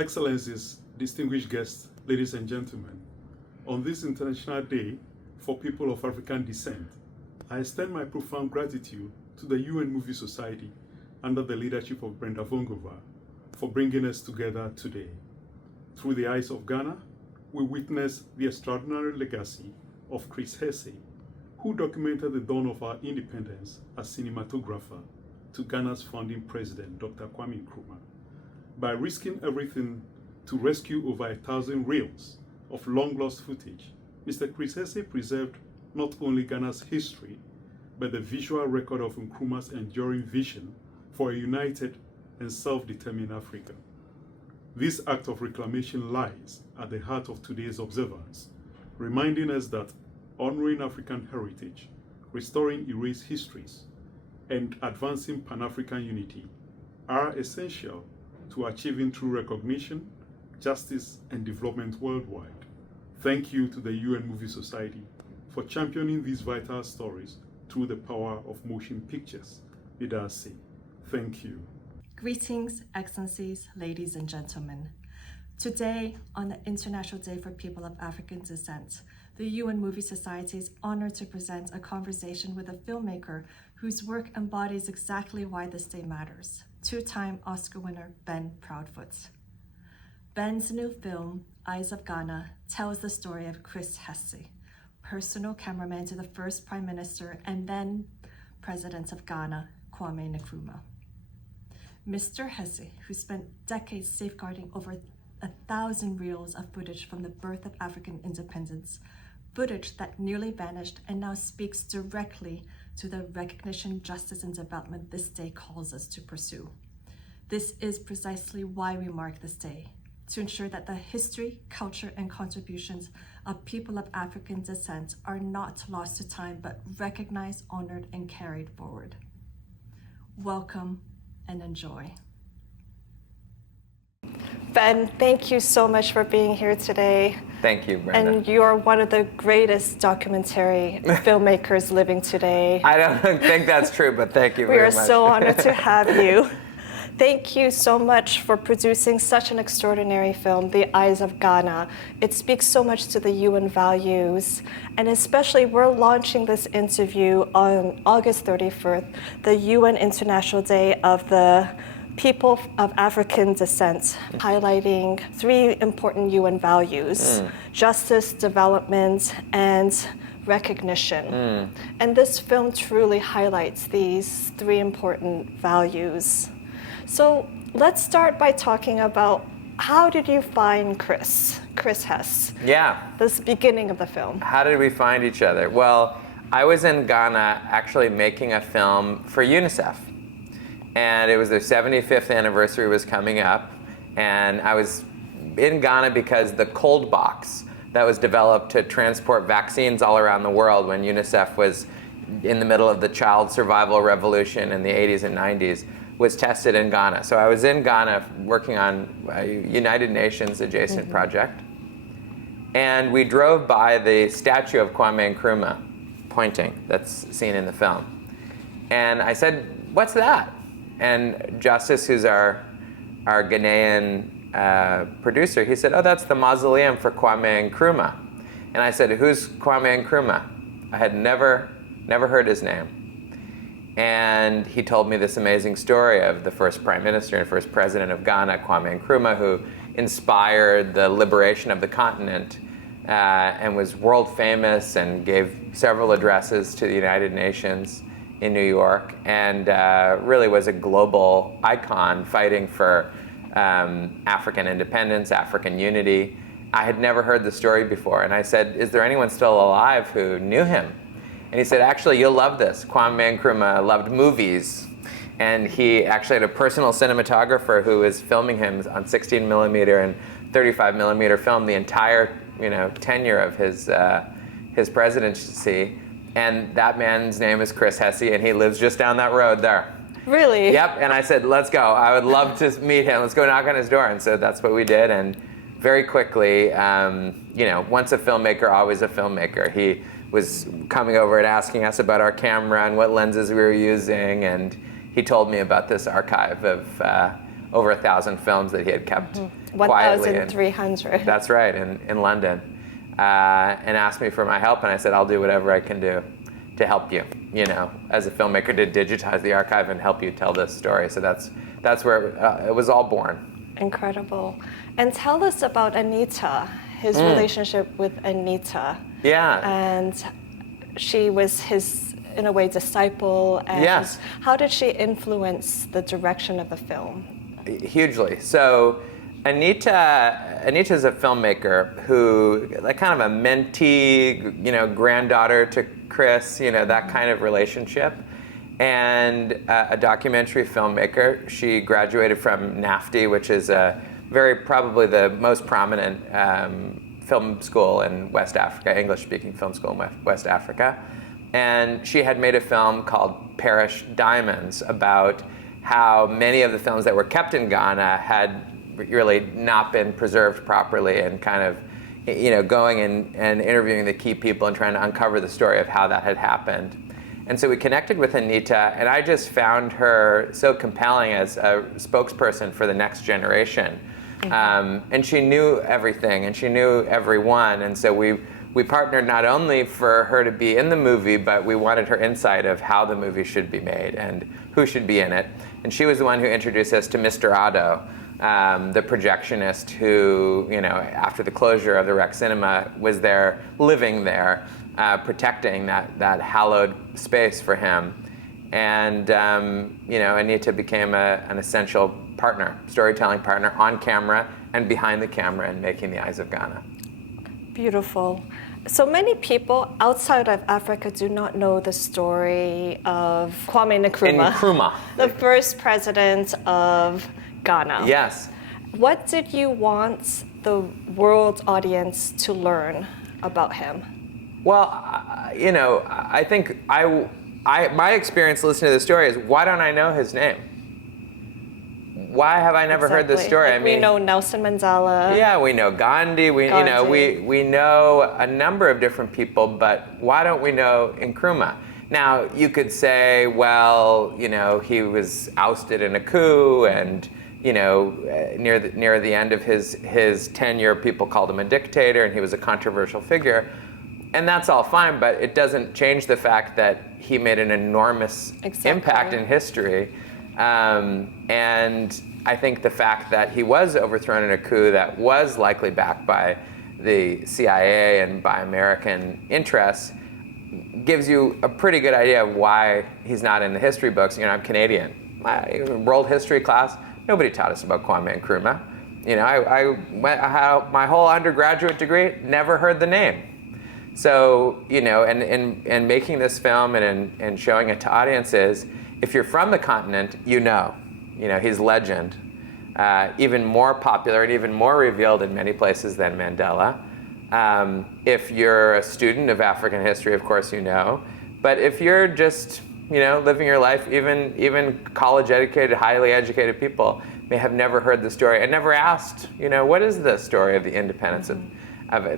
Excellencies, distinguished guests, ladies and gentlemen, on this International Day for People of African Descent, I extend my profound gratitude to the UN Movie Society under the leadership of Brenda Vongova for bringing us together today. Through the eyes of Ghana, we witness the extraordinary legacy of Chris Hesse, who documented the dawn of our independence as cinematographer to Ghana's founding president, Dr. Kwame Nkrumah. By risking everything to rescue over 1,000 reels of long-lost footage, Mr. Chris Hesse preserved not only Ghana's history, but the visual record of Nkrumah's enduring vision for a united and self-determined Africa. This act of reclamation lies at the heart of today's observance, reminding us that honoring African heritage, restoring erased histories, and advancing Pan-African unity are essential to achieving true recognition, justice, and development worldwide. Thank you to the UN Movie Society for championing these vital stories through the power of motion pictures. Did I say? Thank you. Greetings, Excellencies, ladies and gentlemen. Today, on the International Day for People of African Descent, the UN Movie Society is honored to present a conversation with a filmmaker whose work embodies exactly why this day matters, two-time Oscar winner Ben Proudfoot. Ben's new film, Eyes of Ghana, tells the story of Chris Hesse, personal cameraman to the first Prime Minister and then President of Ghana, Kwame Nkrumah. Mr. Hesse, who spent decades safeguarding over 1,000 reels of footage from the birth of African independence, footage that nearly vanished and now speaks directly to the recognition, justice, and development this day calls us to pursue. This is precisely why we mark this day, to ensure that the history, culture, and contributions of people of African descent are not lost to time, but recognized, honored, and carried forward. Welcome and enjoy. Ben, thank you so much for being here today. Thank you, Brenda. And you are one of the greatest documentary filmmakers living today. I don't think that's true, but thank you very much. We are so honored to have you. Thank you so much for producing such an extraordinary film, The Eyes of Ghana. It speaks so much to the UN values, and especially we're launching this interview on August 31st, the UN International Day of the People of African Descent, highlighting three important UN values, justice, development, and recognition. And this film truly highlights these three important values. So let's start by talking about how did you find Chris Hesse? Yeah. This beginning of the film. How did we find each other? Well, I was in Ghana actually making a film for UNICEF. And it was their 75th anniversary was coming up. And I was in Ghana because the cold box that was developed to transport vaccines all around the world when UNICEF was in the middle of the child survival revolution in the 80s and 90s was tested in Ghana. So I was in Ghana working on a United Nations adjacent project. And we drove by the statue of Kwame Nkrumah pointing, that's seen in the film. And I said, "What's that?" And Justice, who's our Ghanaian producer, he said, "Oh, that's the mausoleum for Kwame Nkrumah." And I said, "Who's Kwame Nkrumah?" I had never heard his name. And he told me this amazing story of the first Prime Minister and first President of Ghana, Kwame Nkrumah, who inspired the liberation of the continent and was world famous and gave several addresses to the United Nations in New York, and really was a global icon fighting for African independence, African unity. I had never heard the story before, and I said, "Is there anyone still alive who knew him?" And he said, "Actually, you'll love this. Kwame Nkrumah loved movies, and he actually had a personal cinematographer who was filming him on 16 millimeter and 35 millimeter film the entire tenure of his presidency. And that man's name is Chris Hesse, and he lives just down that road there." Really? Yep, and I said, "Let's go. I would love to meet him. Let's go knock on his door." And so that's what we did, and very quickly, once a filmmaker, always a filmmaker. He was coming over and asking us about our camera and what lenses we were using, and he told me about this archive of over 1,000 films that he had kept quietly. 1,300. That's right, in London, and asked me for my help, and I said, I'll do whatever I can do to help you, as a filmmaker, to digitize the archive and help you tell this story. So that's where it was all born. Incredible. And tell us about Anita, his relationship with Anita. Yeah. And she was his, in a way, disciple. And Yes. how did she influence the direction of the film? Hugely. So Anita's a filmmaker who, like, kind of a mentee, granddaughter to Chris, that kind of relationship. And a documentary filmmaker. She graduated from NAFTI, which is probably the most prominent film school in West Africa, English-speaking film school in West Africa. And she had made a film called Parish Diamonds about how many of the films that were kept in Ghana had really not been preserved properly, and kind of, going and interviewing the key people and trying to uncover the story of how that had happened. And so we connected with Anita, and I just found her so compelling as a spokesperson for the next generation. And she knew everything, and she knew everyone, and so we partnered not only for her to be in the movie, but we wanted her insight of how the movie should be made and who should be in it. And she was the one who introduced us to Mr. Otto, the projectionist who, after the closure of the Rec Cinema, was there, living there, protecting that hallowed space for him. And Anita became an essential partner, storytelling partner, on camera and behind the camera, and making the Eyes of Ghana. Beautiful. So many people outside of Africa do not know the story of Kwame Nkrumah, the first president of Ghana. Yes. What did you want the world audience to learn about him? Well, I think my experience listening to the story is, why don't I know his name? Why have I never heard this story? Like, we know Nelson Mandela. Yeah, we know Gandhi. We know a number of different people, but why don't we know Nkrumah? Now, you could say, well, he was ousted in a coup, and near the end of his tenure, people called him a dictator, and he was a controversial figure. And that's all fine, but it doesn't change the fact that he made an enormous impact in history. And I think the fact that he was overthrown in a coup that was likely backed by the CIA and by American interests gives you a pretty good idea of why he's not in the history books. I'm Canadian. My world history class, nobody taught us about Kwame Nkrumah. I had my whole undergraduate degree, never heard the name. So, and making this film and showing it to audiences, if you're from the continent, he's legend, even more popular and even more revealed in many places than Mandela. If you're a student of African history, of course but if you're just, living your life, even college-educated, highly educated people may have never heard the story and never asked, what is the story of the independence of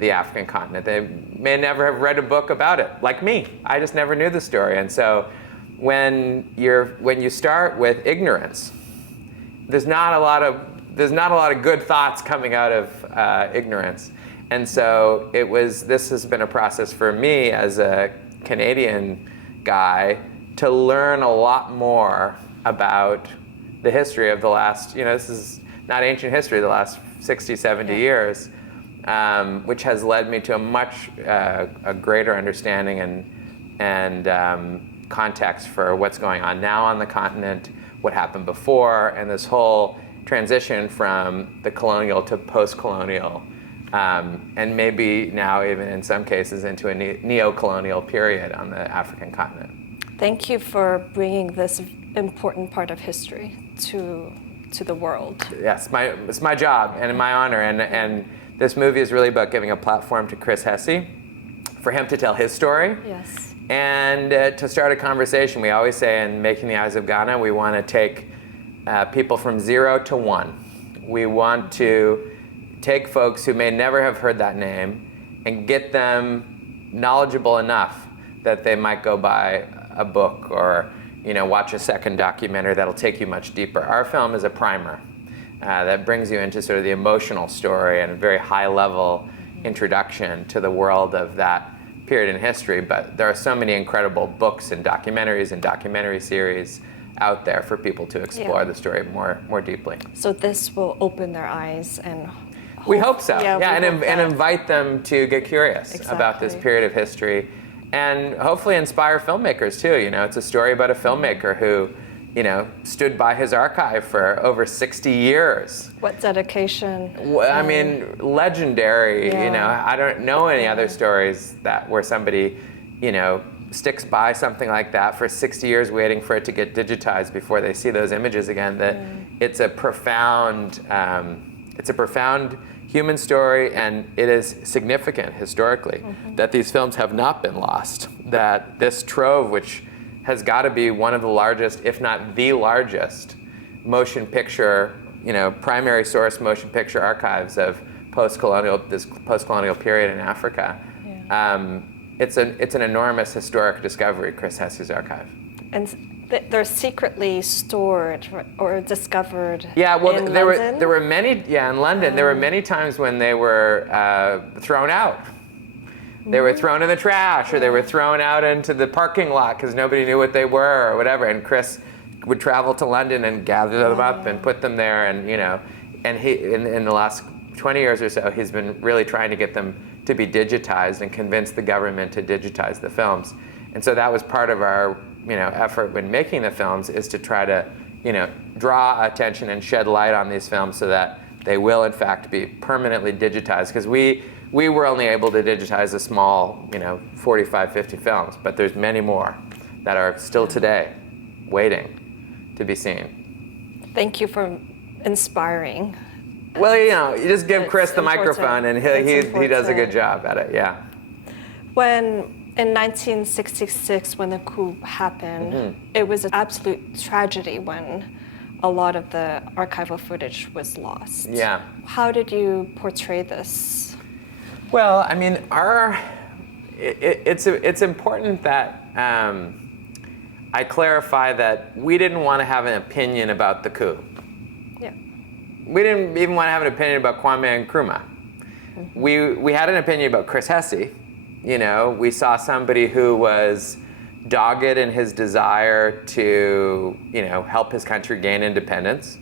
the African continent? They may never have read a book about it, like me. I just never knew the story. And so when you start with ignorance, there's not a lot of good thoughts coming out of ignorance. And so this has been a process for me as a Canadian guy to learn a lot more about the history of the last, this is not ancient history, the last 60, 70 years, which has led me to a greater understanding and context for what's going on now on the continent, what happened before, and this whole transition from the colonial to post-colonial, and maybe now even in some cases into a neo-colonial period on the African continent. Thank you for bringing this important part of history to the world. Yes, it's my job and my honor, and this movie is really about giving a platform to Chris Hesse for him to tell his story. Yes. And to start a conversation. We always say in Making the Eyes of Ghana, we want to take people from 0 to 1. We want to take folks who may never have heard that name and get them knowledgeable enough that they might go buy a book or watch a second documentary that'll take you much deeper. Our film is a primer. that brings you into sort of the emotional story and a very high-level introduction to the world of that period in history. But there are so many incredible books and documentaries and documentary series out there for people to explore the story more deeply. So this will open their eyes and we hope so. Yeah, and invite them to get curious about this period of history, and hopefully inspire filmmakers too. You know, it's a story about a filmmaker who, you know, stood by his archive for over 60 years. What dedication. I mean, legendary. You know, I don't know any other stories where somebody, you know, sticks by something like that for 60 years waiting for it to get digitized before they see those images again. That it's a profound human story, and it is significant historically that these films have not been lost. That this trove, which has got to be one of the largest, if not the largest, motion picture, you know, primary source motion picture archives of this post-colonial period in Africa. It's an enormous historic discovery, Chris Hesse's archive. And they're secretly stored or discovered. Yeah, well, in there London? were many. Yeah, in London, there were many times when they were thrown out. They were thrown in the trash, or they were thrown out into the parking lot because nobody knew what they were, or whatever. And Chris would travel to London and gather them up and put them there. And you know, and he in the last 20 years or so, he's been really trying to get them to be digitized and convince the government to digitize the films. And so that was part of our, you know, effort when making the films, is to try to, you know, draw attention and shed light on these films so that they will in fact be permanently digitized. Because we were only able to digitize a small, you know, 45, 50 films, but there's many more that are still today waiting to be seen. Thank you for inspiring. Well, you know, you just give Chris the important. microphone and he does a good job at it, yeah. In 1966, when the coup happened, it was an absolute tragedy when a lot of the archival footage was lost. Yeah. How did you portray this? Well, I mean, it's important that I clarify that we didn't want to have an opinion about the coup. Yeah. We didn't even want to have an opinion about Kwame Nkrumah. We had an opinion about Chris Hesse. You know, we saw somebody who was dogged in his desire to, you know, help his country gain independence.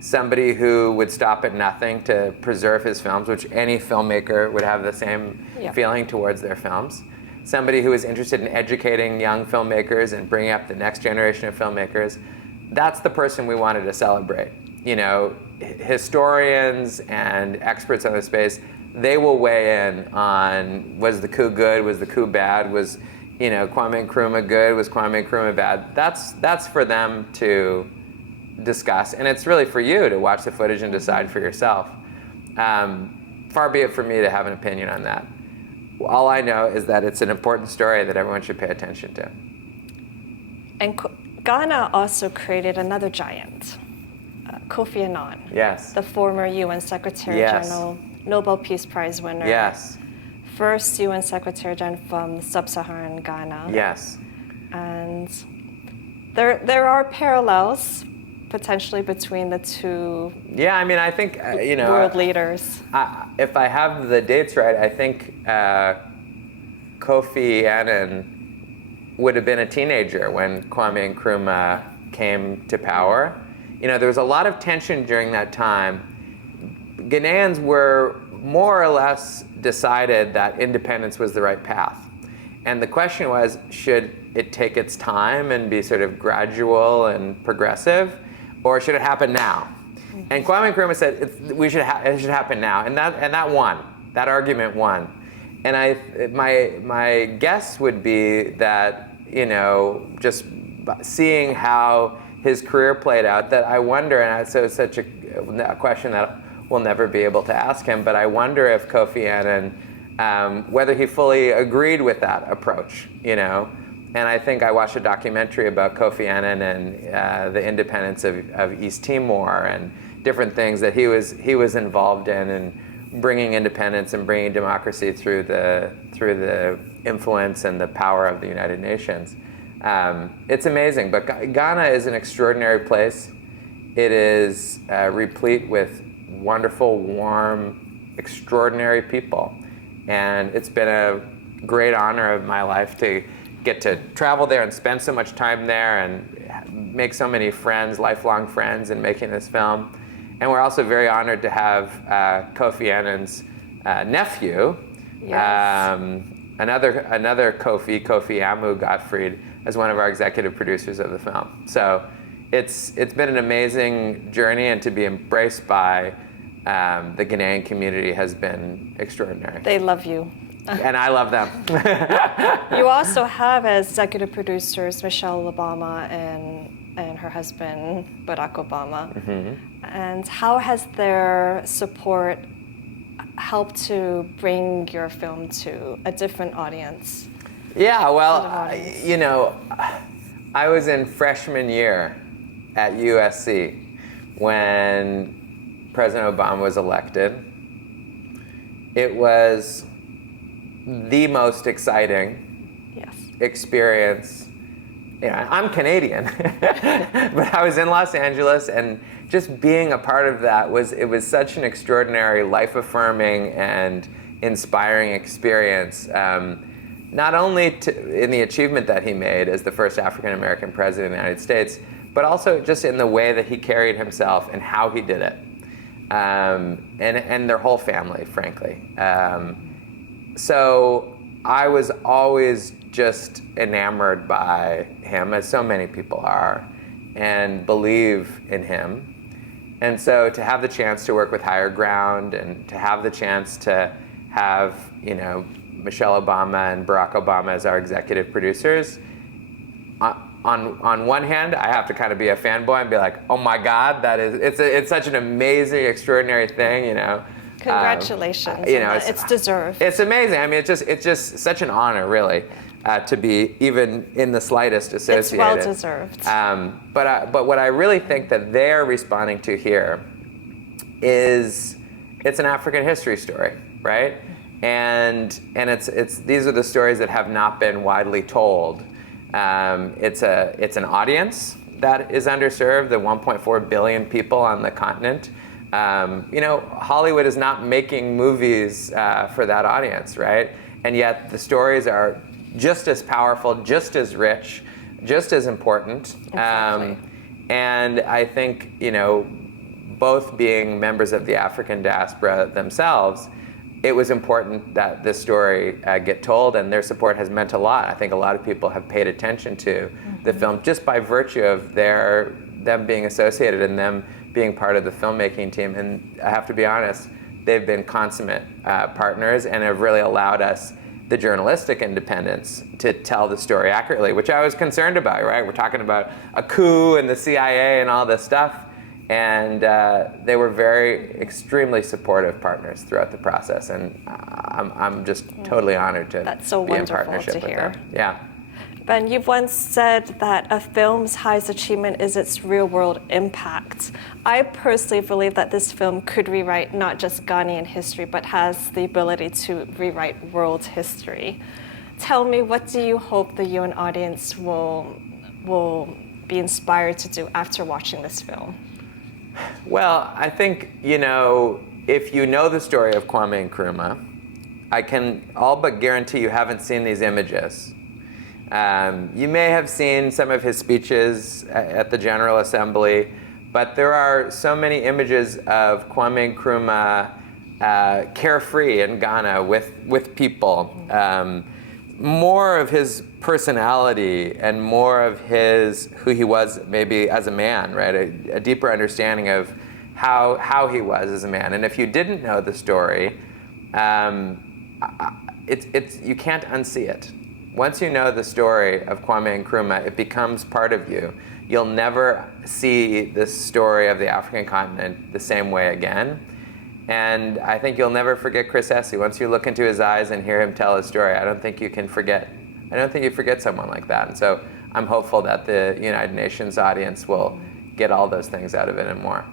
Somebody who would stop at nothing to preserve his films, which any filmmaker would have the same feeling towards their films. Somebody who was interested in educating young filmmakers and bringing up the next generation of filmmakers. That's the person we wanted to celebrate. You know, historians and experts on the space, they will weigh in on, was the coup good, was the coup bad, was, you know, Kwame Nkrumah good, was Kwame Nkrumah bad? That's for them to discuss, and it's really for you to watch the footage and decide for yourself. Far be it for me to have an opinion on that. All I know is that it's an important story that everyone should pay attention to. And Ghana also created another giant, Kofi Annan. Yes. The former UN Secretary General, Nobel Peace Prize winner. Yes. First UN Secretary General from sub-Saharan Ghana. Yes. And there are parallels potentially between the two. Yeah, I mean, I think you know, world leaders. If I have the dates right, I think Kofi Annan would have been a teenager when Kwame Nkrumah came to power. You know, there was a lot of tension during that time. Ghanaians were more or less decided that independence was the right path. And the question was, should it take its time and be sort of gradual and progressive, or should it happen now? And Kwame Nkrumah said it should happen now, and that won. That argument won. And my guess would be that, you know, just seeing how his career played out, that I wonder, and so it's such a question that we'll never be able to ask him, but I wonder if Kofi Annan, whether he fully agreed with that approach, you know. And I think I watched a documentary about Kofi Annan and the independence of East Timor and different things that he was involved in, and bringing independence and bringing democracy through the influence and the power of the United Nations. It's amazing, but Ghana is an extraordinary place. It is replete with wonderful, warm, extraordinary people. And it's been a great honor of my life to get to travel there and spend so much time there and make so many friends, lifelong friends, in making this film. And we're also very honored to have Kofi Annan's nephew, Yes. another Kofi Amu Gottfried, as one of our executive producers of the film. So it's been an amazing journey, and to be embraced by the Ghanaian community has been extraordinary. They love you. And I love them. You also have as executive producers Michelle Obama and her husband Barack Obama. Mm-hmm. And how has their support helped to bring your film to a different audience? Yeah, well, audience? you know, I was in freshman year at USC when President Obama was elected. It was the most exciting Yes. experience. You know, I'm Canadian, but I was in Los Angeles, and just being a part of that was such an extraordinary, life-affirming and inspiring experience. Not only in the achievement that he made as the first African-American president of the United States, but also just in the way that he carried himself and how he did it, and their whole family, frankly. So I was always just enamored by him, as so many people are, and believe in him. And so to have the chance to work with Higher Ground, and to have the chance to have, you know, Michelle Obama and Barack Obama as our executive producers, on one hand, I have to kind of be a fanboy and be like, oh my God, it's such an amazing, extraordinary thing, you know. Congratulations. You know, it's deserved. It's amazing. I mean, it's just such an honor, really, to be even in the slightest associated. It's well deserved. But what I really think that they're responding to here is it's an African history story, right? And it's these are the stories that have not been widely told. It's an audience that is underserved, the 1.4 billion people on the continent. You know, Hollywood is not making movies for that audience, right? And yet the stories are just as powerful, just as rich, just as important. Exactly. And I think, you know, both being members of the African diaspora themselves, it was important that this story get told, and their support has meant a lot. I think a lot of people have paid attention to the film just by virtue of them being associated and them being part of the filmmaking team. And I have to be honest, they've been consummate partners and have really allowed us the journalistic independence to tell the story accurately, which I was concerned about, right? We're talking about a coup and the CIA and all this stuff. And they were extremely supportive partners throughout the process. And I'm just totally honored to That's so be in wonderful partnership to with hear. them. Yeah. Ben, you've once said that a film's highest achievement is its real-world impact. I personally believe that this film could rewrite not just Ghanaian history, but has the ability to rewrite world history. Tell me, what do you hope the UN audience will be inspired to do after watching this film? Well, I think, you know, if you know the story of Kwame Nkrumah, I can all but guarantee you haven't seen these images. You may have seen some of his speeches at the General Assembly, but there are so many images of Kwame Nkrumah carefree in Ghana with people. More of his personality and more of who he was maybe as a man, right? A deeper understanding of how he was as a man. And if you didn't know the story, you can't unsee it. Once you know the story of Kwame Nkrumah, it becomes part of you. You'll never see this story of the African continent the same way again. And I think you'll never forget Chris Hesse. Once you look into his eyes and hear him tell his story, I don't think you forget someone like that. And so I'm hopeful that the United Nations audience will get all those things out of it and more.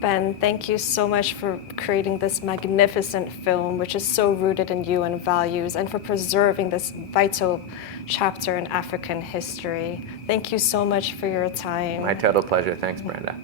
Ben, thank you so much for creating this magnificent film, which is so rooted in UN values, and for preserving this vital chapter in African history. Thank you so much for your time. My total pleasure. Thanks, Brenda.